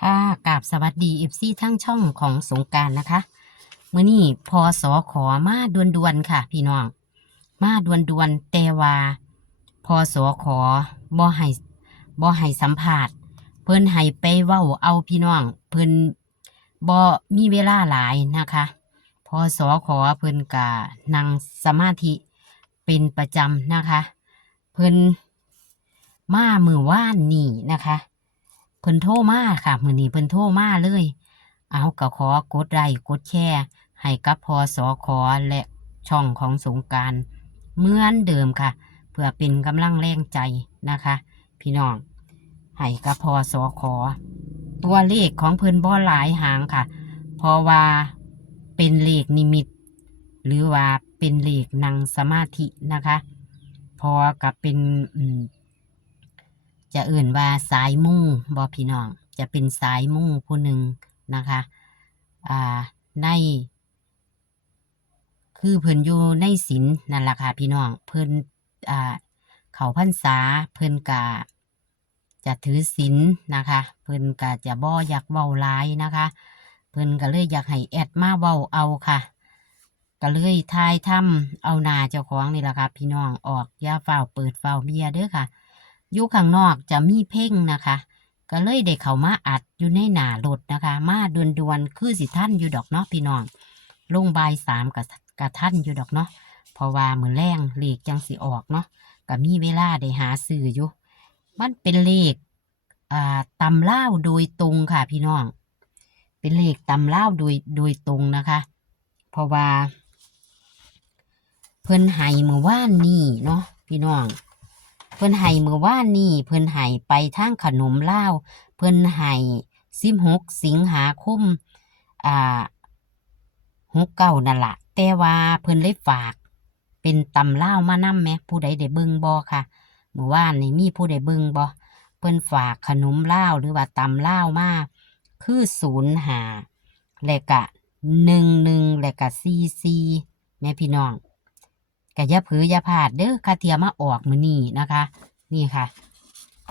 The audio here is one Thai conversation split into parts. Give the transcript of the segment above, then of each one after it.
ค่ะกราบสวัสดีFCทั้งช่องของสงกรานต์นะคะมื้อนี้พสขอมาด่วนๆค่ะพี่น้องมาด่วนๆแต่ว่าพสขบ่ให้สัมภาษณ์เพิ่นให้ไปเว้าเอาพี่น้องเพิ่นบ่มีเวลาหลายนะคะพสขเพิ่นก็นั่งสมาธิเป็นประจำนะคะเพิ่นมามื้อวานนี้นะคะเพิ่นโทรมาค่ะมื้อนี้เพิ่นโทรมาเลยเอาก็ขอกดไลค์กดแชร์ให้กับพสขและช่องของสงกรานต์เหมือนเดิมค่ะเพื่อเป็นกำลังแรงใจนะคะพี่น้องให้กับพสขตัวเลขของเพิ่นบ่หลายหางค่ะเพราะว่าเป็นเลขนิมิตหรือว่าเป็นเลขนั่งสมาธินะคะพอกับเป็นจะเอื่นว่าสายมู่บอพี่น้องจะเป็นสายมู่ผู้หนึ่งนะคะในคือเพิ่นอยู่ในศีลนั่นแหละค่ะพี่น้องเพิ่นเขาพรรษาเพิ่นกะจะถือศีลนะคะเพิ่นกะจะบ่อยากเว้าหลายนะคะเพิ่นก็เลยอยากให้แอดมาเว้าเอาค่ะก็เลยทายทำเอาหน้าเจ้าของนี่แหละค่ะพี่น้องออกอย่าเฝ้าเปิดเฝ้าเบียร์เด้อค่ะอยู่ข้างนอกจะมีเพ่งนะคะก็เลยได้เข้ามาอัดอยู่ในหน้ารถนะคะมาด่วนๆคือสิท่านอยู่ดอกเนาะพี่น้องลงบ่ายสามกับท่านอยู่ดอกเนาะเพราะว่ามื้อแรงเลขจังสิออกเนาะก็มีเวลาได้หาซื้ออยู่มันเป็นเลขตำล่าวโดยตรงค่ะพี่น้องเป็นเลขตำล่าวโดยตรงนะคะเพราะว่าเพิ่นให้มื้อวานนี้เนาะพี่น้องเพิ่นให้มื้อวานนี้เพิ่นให้ไปทางขนมลาวเพิ่นให้16สิงหาคม69นั่นล่ะแต่ว่าเพิ่นเลยฝากเป็นตำลาวมานำแหมผู้ใดได้เบิ่งบ่ค่ะมื้อวานนี้มีผู้ใดเบิ่งบ่เพิ่นฝากขนมลาวหรือว่าตำลาวมาคือ05และก็11และก็44แม่พี่น้องก็อย่าผืออย่าพลาดเด้อค่ะเที่ยมาออกมื้อนี้นะคะนี่ค่ะ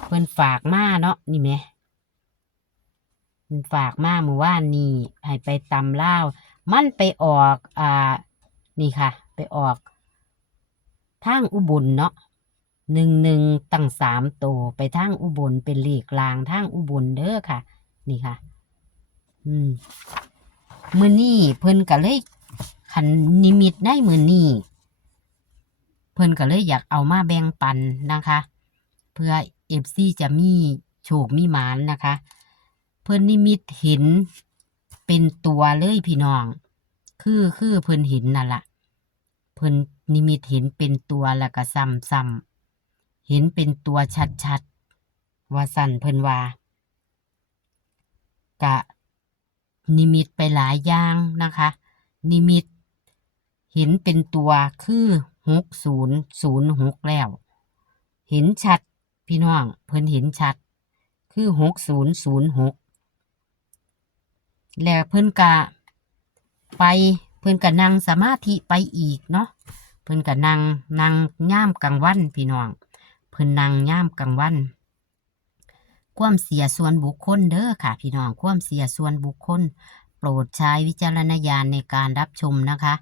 เพิ่นฝากมาเนาะนี่แหมเพิ่นฝากมามื้อวานนี้ให้ไปตำลาวมันไปออกนี่ค่ะไปออกทางอุบลเนาะ11ตั้ง3ตัวไปทางอุบลเป็นเลขลางทางอุบลเด้อค่ะนี่ค่ะมื้อนี้เพิ่นก็เลยคันนิมิตได้มื้อนี้เพิ่นก็เลยอยากเอามาแบ่งปันนะคะเพื่อ FC จะมีโชคมีหมานนะคะเพิ่นนิมิตเห็นเป็นตัวเลยพี่น้องคือเพิ่นเห็นนั่นล่ะเพิ่นนิมิตเห็นเป็นตัวแล้วก็ซ้ำๆเห็นเป็นตัวชัดๆว่าสั่นเพิ่นว่ากะนิมิตไปหลายอย่างนะคะนิมิตเห็นเป็นตัวคือ6006แล้วเห็นชัดพี่น้องเพิ่นเห็นชัดคือ6006แล้วเพิ่นกะไปเพิ่นกะนั่งสมาธิไปอีกเนาะเพิ่นกะนั่งย่ามกลางวันพี่น้องเพิ่นนั่งย่ามกลางวันความเสียส่วนบุคคลเด้อค่ะพี่น้องความเสียส่วนบุคคลโปรดใช้วิจารณญาณในการรับชมนะคะ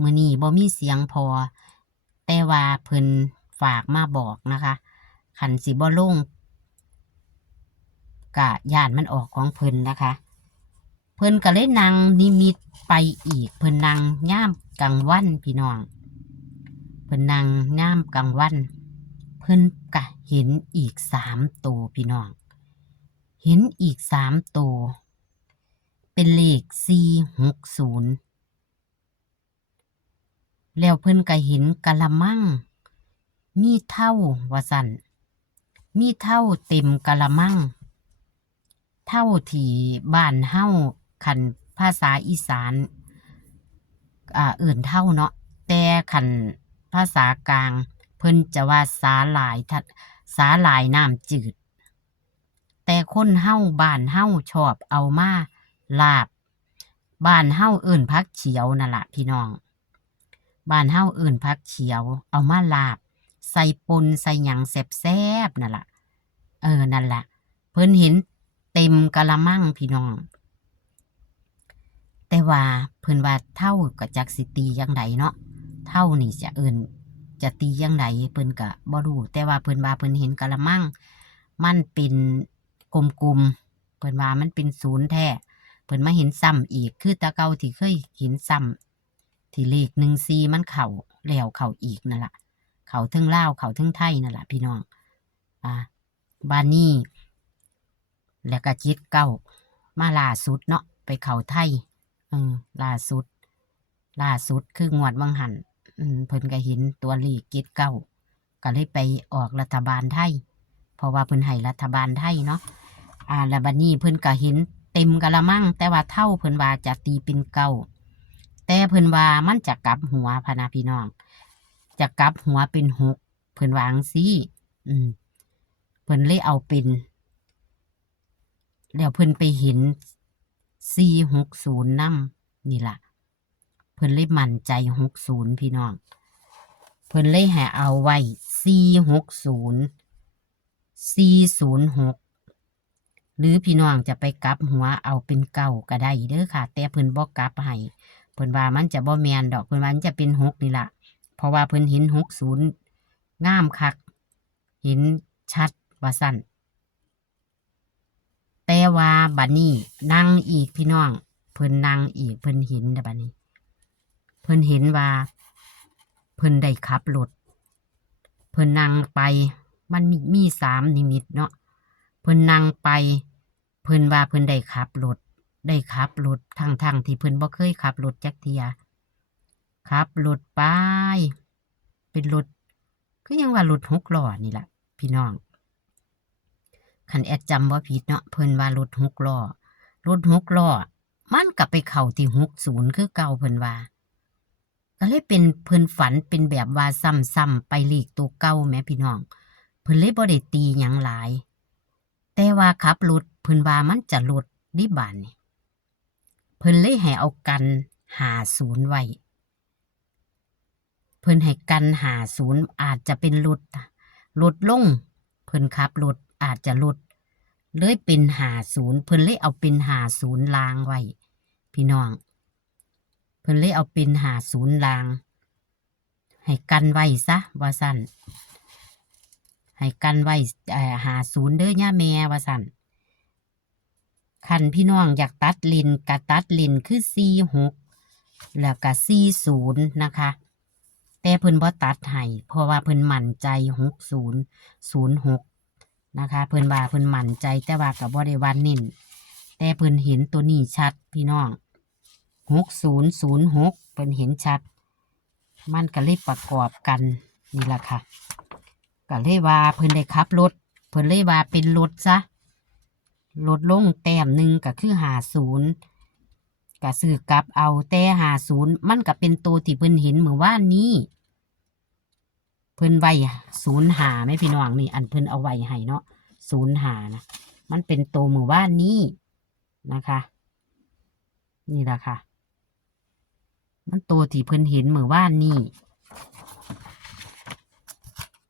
มื้อนี้บ่มีเสียงพอแต่ว่าเพิ่นฝากมาบอกนะคะคันสิบ่ลงกะญาติมันออกของเพิ่นนะคะเพิ่นก็เลยนั่งนิมิตไปอีกเพิ่นนั่งย่ามกลางวันพี่น้องเพิ่นนั่งย่ามกลางวันเพิ่นก็เห็นอีก3ตัวพี่น้องเห็นอีก3ตัวเป็นเลข460แล้วเพิ่นก็เห็นกะละมังมีเท่าว่าสั่นมีเท่าเต็มกะละมังเท่าที่บ้านเฮาคันภาษาอีสานเอื่นเท่าเนาะแต่คันภาษากลางเพิ่นจะว่าสาหร่ายน้ำจืดแต่คนเฮาบ้านเฮาชอบเอามาลาบบ้านเฮาเอิ่นผักเขียวนั่นล่ะพี่น้องบ้านเฮาเอิ่นผักเขียวเอามาลาบใส่ปนใส่หยังแซ่บๆนั่นล่ะนั่นล่ะเพิ่นเห็นเ เต็มกะละมังพี่น้องแต่ว่าเพิ่นว่าเท่าก็จักสิตีจังไดเนาะเท่านี่จะจะตีจังไดเพิ่นก็บ่รู้แต่ว่าเพิ่นว่าเพิ่นเห็นกะละมังมันเป็นกลมๆเพิ่นว่ามันเป็นศูนย์แท้เพิ่นมาเห็นซ้ำอีกคือแตะเก่าที่เคยเห็นซ้ำที่เลข14มันเข้าแล้วเข้าอีกนั่นล่ะเข้าทั้งลาวเข้าทั้งไทยนั่นล่ะพี่น้องบ้านนี้แล้วก็จิตเก้ามาล่าสุดเนาะไปเข้าไทยล่าสุดคืองวดวังหันเพิ่นก็เห็นตัวเลขจิตเก้าก็เลยไปออกรัฐบาลไทยเพราะว่าเพิ่นให้รัฐบาลไทยเนาะแล้วบัดนี้เพิ่นก็เห็นเต็มกะละมังแต่ว่าเท่าเพิ่นว่าจะตีเป็นเก้าแต่เพิ่นว่ามันจะกลับหัวพะนะพี่น้องจะกลับหัวเป็นหกเพิ่นวาจั่งซี้เพิ่นเลยเอาเป็นแล้วเพิ่นไปเห็น460นำนี่ล่ะเพิ่นเลยมั่นใจ60พี่น้องเพิ่นเลยให้เอาไว้460 406หรือพี่น้องจะไปกลับหัวเอาเป็นเก้าก็ได้เด้อค่ะแต่เพิ่นบ่กลับให้เพิ่นว่ามันจะบ่แม่นดอกเพิ่นว่ามันจะเป็น6นี่ล่ะเพราะว่าเพิ่นเห็น60งามคักเห็นชัดว่าซั่นแต่ว่าบัดนี้นั่งอีกพี่น้องเพิ่นนั่งอีกเพิ่นเห็นบัดนี้เพิ่นเห็นว่าเพิ่นได้ขับรถเพิ่นนั่งไปมันมี3นิมิตเนาะเพิ่นนั่งไปเพิ่นว่าเพิ่นได้ขับรถทั้งที่เพิ่นบ่เคยขับรถจักเที่ยขับรถไปเป็นรถคือยังว่ารถ6ล้อนี่ล่ะพี่น้องคันแอดจำว่าผิดเนาะเพิ่นว่ารถ6ล้อมันก็ไปเข้าที่60คือเก่าเพิ่นว่าก็เลยเป็นเพิ่นฝันเป็นแบบว่าซ้ำๆไปเลขตัวเก่าแหมพี่น้องเพิ่นเลยบ่ได้ตีหยังหลายแต่ว่าขับรถเพิ่นว่ามันจะลดดิบานนี่เพิ่นเลยให้เอากัน50ไว้เพิ่นให้กัน50อาจจะเป็นลดลงเพิ่นขับรถอาจจะลดเลยเป็น50เพิ่นเลยเอาเป็น50ลางไว้พี่น้องเพิ่นเลยเอาเป็น50ลางให้กันไว้ซะว่าซั่นให้กันไว้50เด้อย่าแม่ว่าซั่นคันพี่น้องอยากตัดเลนก็ตัดเลนคือ46แล้วก็40นะคะแต่เพิ่นบ่ตัดให้เพราะว่าเพิ่นมั่นใจ6006นะคะเพิ่นว่าเพิ่นมั่นใจแต่ว่าก็บ่ได้ว่าเน้นแต่เพิ่นเห็นตัวนี้ชัดพี่น้อง6006เพิ่นเห็นชัดมันก็เลยประกอบกันนี่ล่ะค่ะก็เลยว่าเพิ่นได้ขับรถเพิ่นเลยว่าเป็นรถซะลดลงแต้มหนึ่งก็คือ50ก็ซื้อกลับเอาแต่50มันก็เป็นตัวที่เพิ่นเห็นเมื่อวานนี้เพิ่นไว้05แม่พี่น้องนี่อันเพิ่นเอาไว้ให้เนาะ05นะมันเป็นตัวเมื่อวานนี้นะคะนี่ล่ะค่ะมันตัวที่เพิ่นเห็นเมื่อวานนี้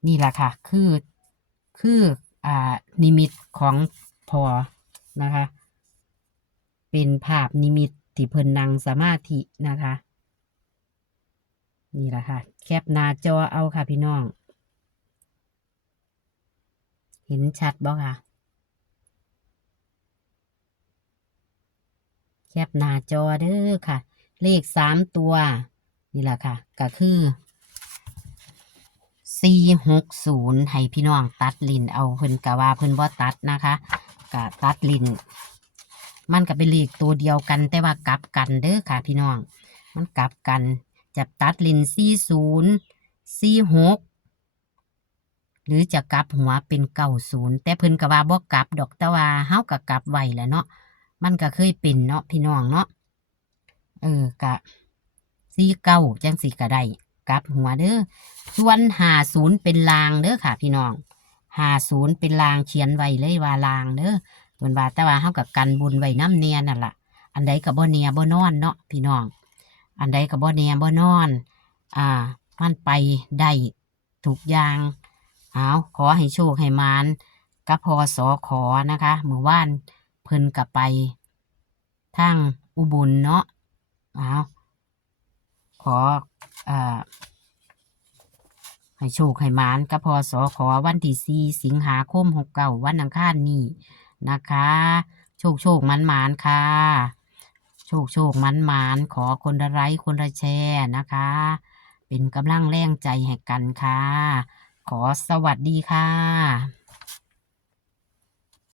นี่ล่ะค่ะคือนิมิตของพอนะคะเป็นภาพนิมิตที่เพิ่นนั่งสมาธินะคะนี่แหละค่ะแคปหน้าจอเอาค่ะพี่น้องเห็นชัดบ่ค่ะแคปหน้าจอเด้อค่ะเลข3ตัวนี่แหละค่ะก็คือ460ให้พี่น้องตัดลิ้นเอาเพิ่นกะว่าเพิ่นบ่ตัดนะคะก็ตัดลิ้นมันก็เป็นเลขตัวเดียวกันแต่ว่ากลับกันเด้อค่ะพี่น้องมันกลับกันจะตัดลิ้น40 46หรือจะกลับหัวเป็น90แต่เพิ่นก็ว่าบ่กลับดอกแต่ว่าเฮาก็กลับไว้แหละเนาะมันก็เคยเป็นเนาะพี่น้องเนาะก็49จังสิก็ได้กลับหัวเด้อส่วน50เป็นลางเด้อค่ะพี่น้อง50เป็นลางเขียนไว้เลยว่าลางเด้อเพิ่นว่าแต่ว่าเฮาก็กันบุญไว้นำแน่นั่นล่ะอันใดก็บ่แน่บ่นอนเนาะพี่น้องอันใดก็บ่แน่บ่นอนมันไปได้ทุกอย่างขอให้โชคให้มานกับพศขอนะคะเมื่อวานพ เพิ่นกลับไปทางอุบลเนาะอ้าวขอให้โชคให้หมานกับพศขอวันที่4สิงหาคม69วันอังคารนี้นะคะ โชคมันหมานค่ะ โชคมันหมานขอคนละไลค์คนละแชร์นะคะ เป็นกำลังแรงใจให้กันค่ะ ขอสวัสดีค่ะ